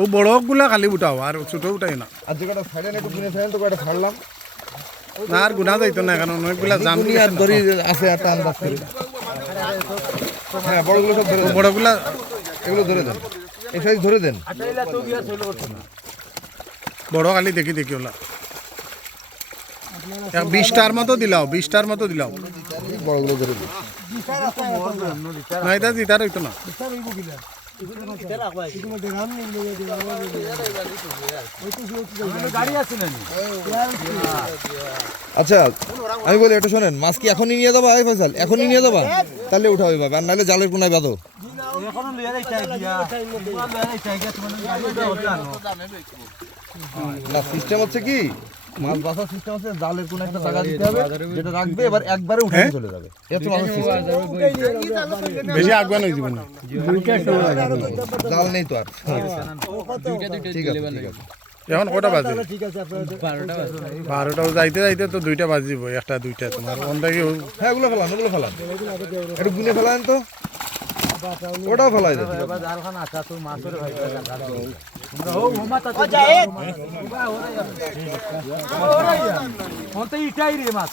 ও বড়গুলা খালি উঠাও আর ছোট উঠাই না। আর যে কটা ছাড়েন একটু গুনে ছাড়েন তো কটা ছাড়লাম না আর গুনা যাইতো না, কারণ অনেকগুলা জাম গুনি আর দড়ি আছে একটা আন্দাজ করে। হ্যাঁ বড়গুলো সব ধরে দেন, বড়গুলা এগুলো ধরে দেন, এই সাইজ ধরে দেন। বড় খালি দেখি দেখি ওলা 20টার মতো দিলাও, 20টার মতো দিলাও। বড়গুলো ধরে দেন। না এটা জিতার হইতো না। আচ্ছা আমি বলি একটু শোনেন, মাছ কি এখনই নিয়ে যাবা? এই ফয়সাল এখনই নিয়ে যাবা? তাহলে উঠাও এইভাবে, আর নাহলে জালের কোনায় বাঁধো। না সিস্টেম হচ্ছে কি, মাছ বাঁধার সিস্টেম হচ্ছে জালের কোন একটা জায়গা দিতে হবে, যেটা রাখবে এবার একবারে উঠে চলে যাবে। এটা তো মাছের সিস্টেম। বেশি আগুয়ান হয়ে যাবে না, জাল নেই তো আর। ঠিক আছে ঠিক আছে। এখন কটা বাজে? 12টা যাইতে যাইতে তো 2টা বাজিব, 1টা 2টা তোমার অন্দাকে। হ্যাঁ ওগুলো ফেলান, ওগুলো ফেলান, একটু গুনে ফেলান তো, ওটাও ফেলাই দেন। ইটাই রে মাছ